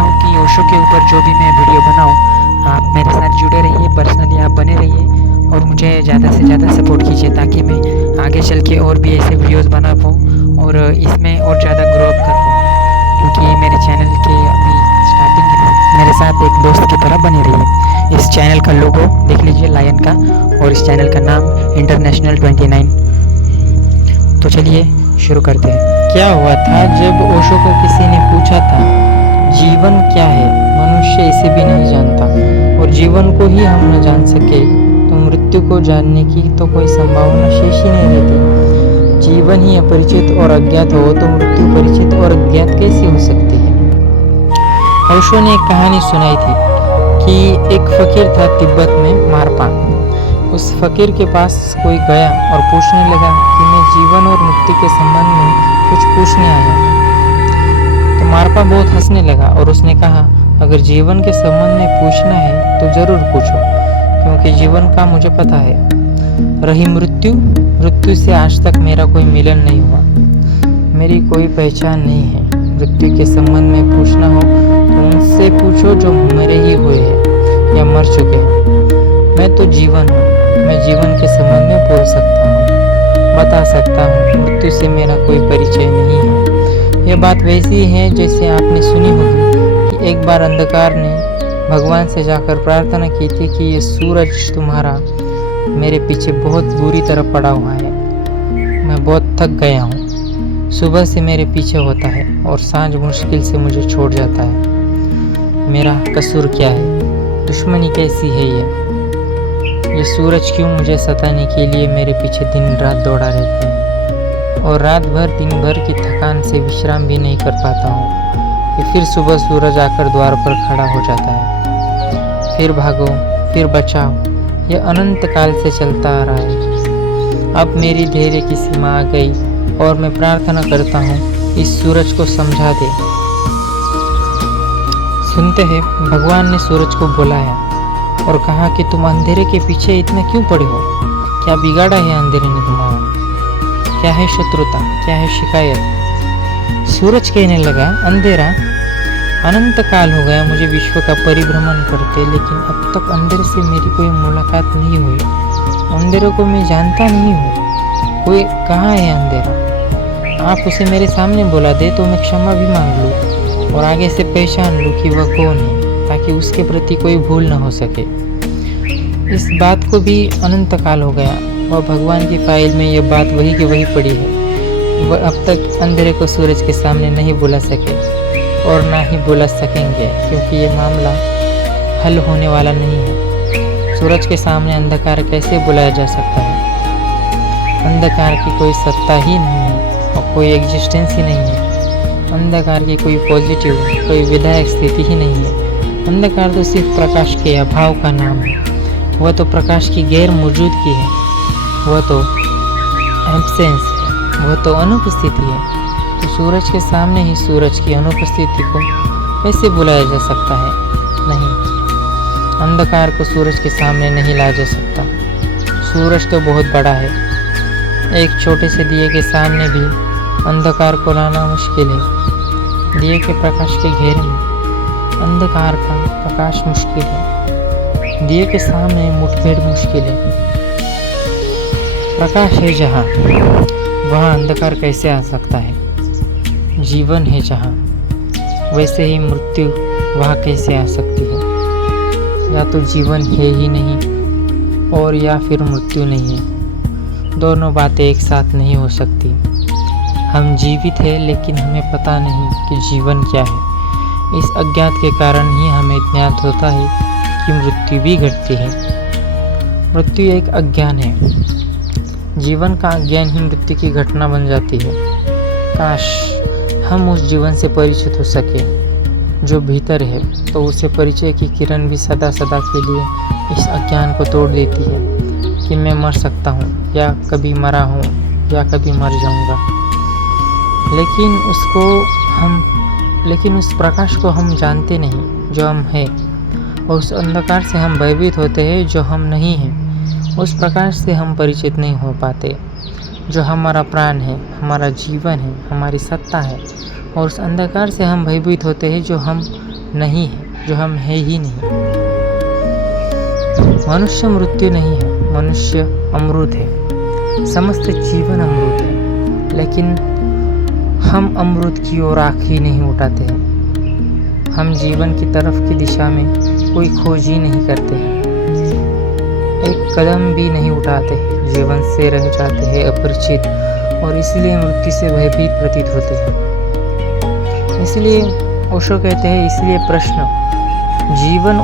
चाहता हूँ कि ओशो के ऊपर जो भी मैं वीडियो बनाऊँ, आप मेरे साथ जुड़े रहिए, पर्सनली आप बने रहिए और मुझे ज़्यादा से ज़्यादा सपोर्ट कीजिए ताकि मैं आगे चल के और भी ऐसे वीडियोस बना पाऊँ और इसमें और ज़्यादा ग्रो अप कर पाऊँ। क्योंकि मेरे चैनल के अभी स्टार्टिंग है, मेरे साथ एक दोस्त की तरह बने रहिए। इस चैनल का लोगो देख लीजिए लायन का, और इस चैनल का नाम इंटरनेशनल 29। तो चलिए शुरू करते हैं। क्या हुआ था जब ओशो को किसी ने पूछा था जीवन क्या है? मनुष्य इसे भी नहीं जानता, और जीवन को ही हम न जान सके तो मृत्यु को जानने की तो कोई संभावना शेष ही नहीं रहती। जीवन ही अपरिचित और अज्ञात हो तो मृत्यु परिचित और अज्ञात कैसी हो सकती है? ओशो ने एक कहानी सुनाई थी कि एक फकीर था तिब्बत में, मारपा। उस फकीर के पास कोई गया और पूछने लगा कि मैं जीवन और मुक्ति के संबंध में कुछ पूछने आया हूँ। तो मारपा बहुत हंसने लगा और उसने कहा, अगर जीवन के संबंध में पूछना है तो जरूर पूछो, क्योंकि जीवन का मुझे पता है। रही मृत्यु, मृत्यु से आज तक मेरा कोई मिलन नहीं हुआ, मेरी कोई पहचान नहीं है। मृत्यु के संबंध में पूछना हो तो उनसे पूछो जो मरे ही हुए हैं या मर चुके हैं। मैं तो जीवन हूँ, मैं जीवन के संबंध में बोल सकता हूँ, बता सकता हूँ। मृत्यु से मेरा कोई परिचय नहीं है। यह बात वैसी है जैसे आपने सुनी होगी कि एक बार अंधकार ने भगवान से जाकर प्रार्थना की थी कि ये सूरज तुम्हारा मेरे पीछे बहुत बुरी तरह पड़ा हुआ है, मैं बहुत थक गया हूँ। सुबह से मेरे पीछे होता है और सांझ मुश्किल से मुझे छोड़ जाता है। मेरा कसूर क्या है? दुश्मनी कैसी है ये सूरज क्यों मुझे सताने के लिए मेरे पीछे दिन रात दौड़ा रहते हैं, और रात भर दिन भर की थकान से विश्राम भी नहीं कर पाता हूँ कि फिर सुबह सूरज आकर द्वार पर खड़ा हो जाता है। फिर भागो, फिर बचाओ, यह अनंत काल से चलता आ रहा है। अब मेरी धैर्य की सीमा आ गई और मैं प्रार्थना करता हूँ इस सूरज को समझा दे। सुनते हैं, भगवान ने सूरज को बुलाया और कहा कि तुम अंधेरे के पीछे इतना क्यों पड़े हो? क्या बिगाड़ा है अंधेरे ने तुम्हारा? क्या है शत्रुता? क्या है शिकायत? सूरज कहने लगा, अंधेरा, अनंत काल हो गया मुझे विश्व का परिभ्रमण करते, लेकिन अब तक अंधेरे से मेरी कोई मुलाकात नहीं हुई। अंधेरे को मैं जानता नहीं हूँ। कोई कहाँ है अंधेरा? आप उसे मेरे सामने बुला दे तो मैं क्षमा भी मांग लूँ और आगे से पहचान लूँ कि वह कौन है, ताकि उसके प्रति कोई भूल न हो सके। इस बात को भी अनंत काल हो गया, वह भगवान की फाइल में यह बात वही की वही पड़ी है। वह अब तक अंधेरे को सूरज के सामने नहीं बुला सके और ना ही बुला सकेंगे, क्योंकि ये मामला हल होने वाला नहीं है। सूरज के सामने अंधकार कैसे बुलाया जा सकता है? अंधकार की कोई सत्ता ही नहीं है और कोई एग्जिस्टेंस ही नहीं है। अंधकार की कोई पॉजिटिव, कोई विधायक स्थिति ही नहीं है। अंधकार तो सिर्फ प्रकाश के अभाव का नाम है। वह तो प्रकाश की गैर मौजूदगी है, वह तो एब्सेंस है, वह तो अनुपस्थिति है। तो सूरज के सामने ही सूरज की अनुपस्थिति को कैसे बुलाया जा सकता है? नहीं, अंधकार को सूरज के सामने नहीं लाया जा सकता। सूरज तो बहुत बड़ा है, एक छोटे से दिए के सामने भी अंधकार को लाना मुश्किल है। दिए के प्रकाश के घेरे में अंधकार का प्रकाश मुश्किल है। दिए के सामने मुठभेड़ मुश्किल है। प्रकाश है जहाँ, वहाँ अंधकार कैसे आ सकता है? जीवन है जहाँ, वैसे ही मृत्यु वहाँ कैसे आ सकती है? या तो जीवन है ही नहीं और या फिर मृत्यु नहीं है। दोनों बातें एक साथ नहीं हो सकती। हम जीवित हैं लेकिन हमें पता नहीं कि जीवन क्या है। इस अज्ञात के कारण ही हमें ज्ञात होता है कि मृत्यु भी घटती है। मृत्यु एक अज्ञान है। जीवन का अज्ञान ही मृत्यु की घटना बन जाती है। काश हम उस जीवन से परिचित हो सके जो भीतर है, तो उसे परिचय की किरण भी सदा सदा के लिए इस अज्ञान को तोड़ देती है कि मैं मर सकता हूँ, या कभी मरा हूँ, या कभी मर जाऊँगा। लेकिन उस प्रकाश को हम जानते नहीं जो हम हैं, और उस अंधकार से हम भयभीत होते हैं जो हम नहीं हैं। उस प्रकाश से हम परिचित नहीं हो पाते जो हमारा प्राण है, हमारा जीवन है, हमारी सत्ता है, और उस अंधकार से हम भयभीत होते हैं जो हम नहीं है, जो हम है ही नहीं। मनुष्य मृत्यु नहीं है, मनुष्य अमृत है, समस्त जीवन अमृत है, लेकिन हम अमृत की ओर आँख ही नहीं उठाते हैं। हम जीवन की तरफ की दिशा में कोई खोज ही नहीं करते हैं, एक कदम भी नहीं उठाते, जीवन से रह जाते हैं अपरिचित और इसलिए मृत्यु से भयभीत प्रतीत होते हैं। इसलिए ओशो कहते हैं, इसलिए प्रश्न जीवन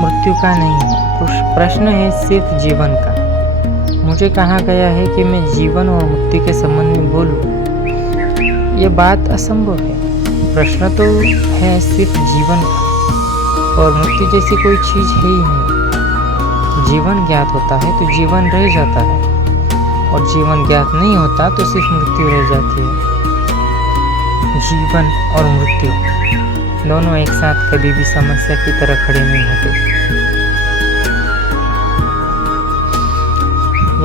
मृत्यु का नहीं है, प्रश्न है सिर्फ जीवन का। मुझे कहा गया है कि मैं जीवन और मृत्यु के संबंध में बोलूं, ये बात असंभव है। प्रश्न तो है सिर्फ जीवन का और मृत्यु जैसी कोई चीज़ है ही नहीं। जीवन ज्ञात होता है तो जीवन रह जाता है और जीवन ज्ञात नहीं होता तो सिर्फ मृत्यु रह जाती है। जीवन और मृत्यु दोनों एक साथ कभी भी समस्या की तरह खड़े नहीं होते।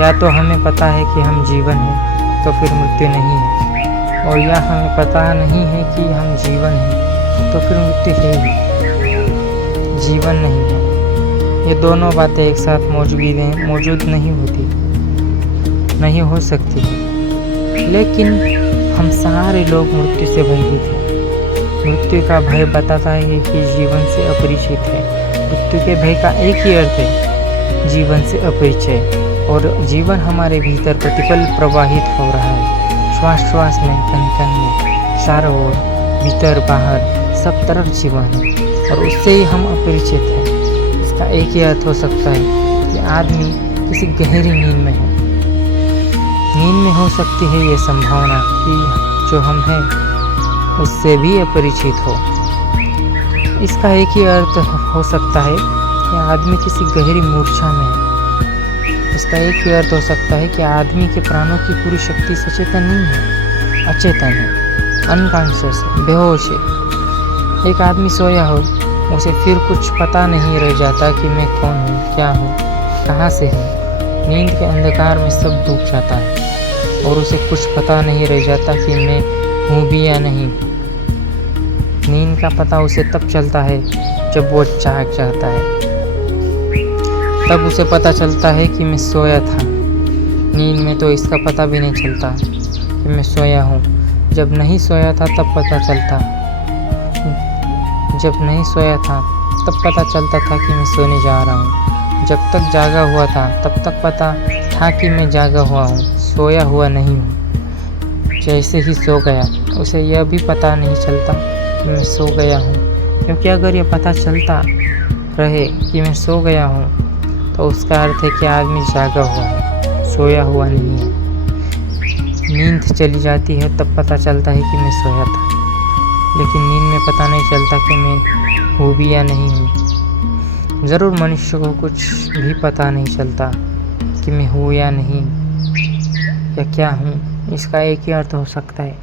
या तो हमें पता है कि हम जीवन हैं तो फिर मृत्यु नहीं है, और या हमें पता नहीं है कि हम जीवन हैं तो फिर मृत्यु है ही, जीवन नहीं है। ये दोनों बातें एक साथ मौजूद नहीं होती, नहीं हो सकती। लेकिन हम सारे लोग मृत्यु से भयभीत हैं। मृत्यु का भय बताता है कि जीवन से अपरिचित है। मृत्यु के भय का एक ही अर्थ है, जीवन से अपरिचय। और जीवन हमारे भीतर प्रतिपल प्रवाहित हो रहा है, श्वास श्वास में, कण कण में, चारों ओर, भीतर बाहर, सब तरफ जीवन है और उससे ही हम अपरिचित हैं। इसका एक ही अर्थ हो सकता है कि आदमी किसी गहरी नींद में है। नींद में हो सकती है ये संभावना कि जो हम हैं उससे भी अपरिचित हो। इसका एक ही अर्थ हो सकता है कि आदमी किसी गहरी मूर्छा में है। इसका एक ही अर्थ हो सकता है कि आदमी के प्राणों की पूरी शक्ति सचेतन नहीं है, अचेतन है, अनकॉन्शियस है, बेहोश है। एक आदमी सोया हो, उसे फिर कुछ पता नहीं रह जाता कि मैं कौन हूँ, क्या हूँ, कहाँ से हूँ। नींद के अंधकार में सब डूब जाता है और उसे कुछ पता नहीं रह जाता कि मैं हूँ भी या नहीं। नींद का पता उसे तब चलता है जब वो जाग जाता है, तब उसे पता चलता है कि मैं सोया था। नींद में तो इसका पता भी नहीं चलता कि मैं सोया हूँ। जब नहीं सोया था तब पता चलता, जब नहीं सोया था तब पता चलता था कि मैं सोने जा रहा हूँ। जब तक जागा हुआ था तब तक पता था कि मैं जागा हुआ हूँ, सोया हुआ नहीं हूँ। जैसे ही सो गया उसे यह भी पता नहीं चलता कि मैं सो गया हूँ, क्योंकि अगर यह पता चलता रहे कि मैं सो गया हूँ तो उसका अर्थ है कि आदमी जागा हुआ है, सोया हुआ नहीं है। नींद चली जाती है तब पता चलता है कि मैं सोया था, लेकिन नींद में पता नहीं चलता कि मैं हूँ भी या नहीं हूँ। ज़रूर मनुष्य को कुछ भी पता नहीं चलता कि मैं हूँ या नहीं या क्या हूँ। इसका एक ही अर्थ हो सकता है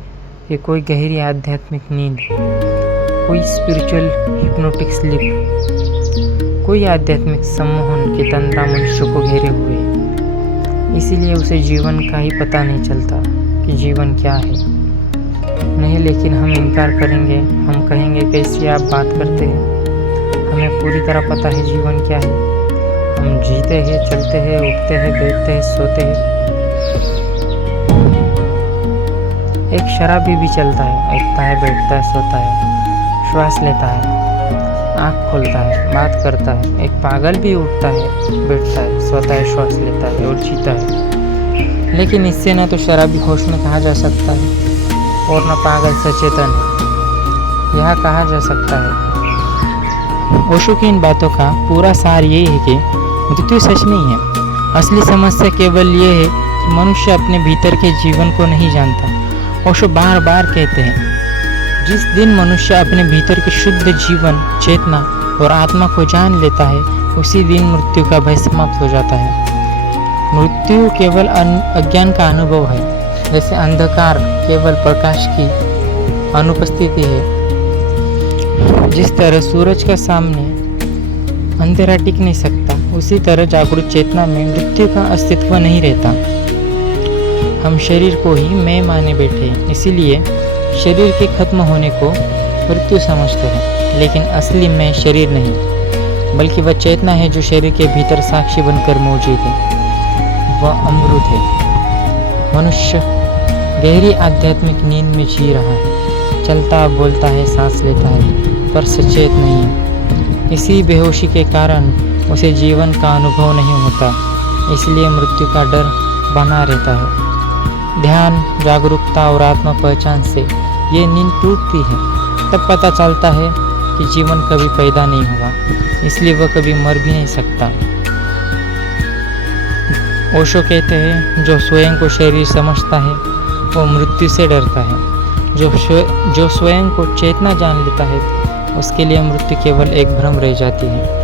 कि कोई गहरी आध्यात्मिक नींद, कोई स्पिरिचुअल हिप्नोटिक स्लीप, कोई आध्यात्मिक सम्मोहन की तंद्रा मनुष्य को घेरे हुए है। इसीलिए उसे जीवन का ही पता नहीं चलता कि जीवन क्या है। नहीं, लेकिन हम इनकार करेंगे, हम कहेंगे कैसी आप बात करते हैं, हमें पूरी तरह पता है जीवन क्या है। हम जीते हैं, चलते हैं, उठते हैं, बैठते हैं, सोते हैं। एक शराबी भी चलता है, उठता है, बैठता है, सोता है, श्वास लेता है, आँख खोलता है, बात करता है। एक पागल भी उठता है, बैठता है, सोता है, श्वास लेता है और जीता है। लेकिन इससे न तो शराबी होश में कहा जा सकता है और न पागल सचेतन है, यह कहा जा सकता है। ओशो की इन बातों का पूरा सार यही है कि मृत्यु सच नहीं है। असली समस्या केवल ये है कि मनुष्य अपने भीतर के जीवन को नहीं जानता। ओशो बार बार कहते हैं, जिस दिन मनुष्य अपने भीतर के शुद्ध जीवन, चेतना और आत्मा को जान लेता है, उसी दिन मृत्यु का भय समाप्त हो जाता है। मृत्यु केवल अज्ञान का अनुभव है, जैसे अंधकार केवल प्रकाश की अनुपस्थिति है। जिस तरह सूरज का सामने अंधेरा टिक नहीं सकता, उसी तरह जागरूक चेतना में मृत्यु का अस्तित्व नहीं रहता। हम शरीर को ही मैं माने बैठे, इसीलिए शरीर के खत्म होने को मृत्यु समझते हैं, लेकिन असली में शरीर नहीं, बल्कि वह चेतना है जो शरीर के भीतर साक्षी बनकर मौजूद है। वह अमृत है। मनुष्य गहरी आध्यात्मिक नींद में जी रहा है, चलता बोलता है, सांस लेता है, पर सचेत नहीं है। इसी बेहोशी के कारण उसे जीवन का अनुभव नहीं होता, इसलिए मृत्यु का डर बना रहता है। ध्यान, जागरूकता और आत्म पहचान से ये नींद टूटती है, तब पता चलता है कि जीवन कभी पैदा नहीं हुआ, इसलिए वह कभी मर भी नहीं सकता। ओशो कहते हैं, जो स्वयं को शरीर समझता है वो मृत्यु से डरता है। जो स्वयं को चेतना जान लेता है उसके लिए मृत्यु केवल एक भ्रम रह जाती है।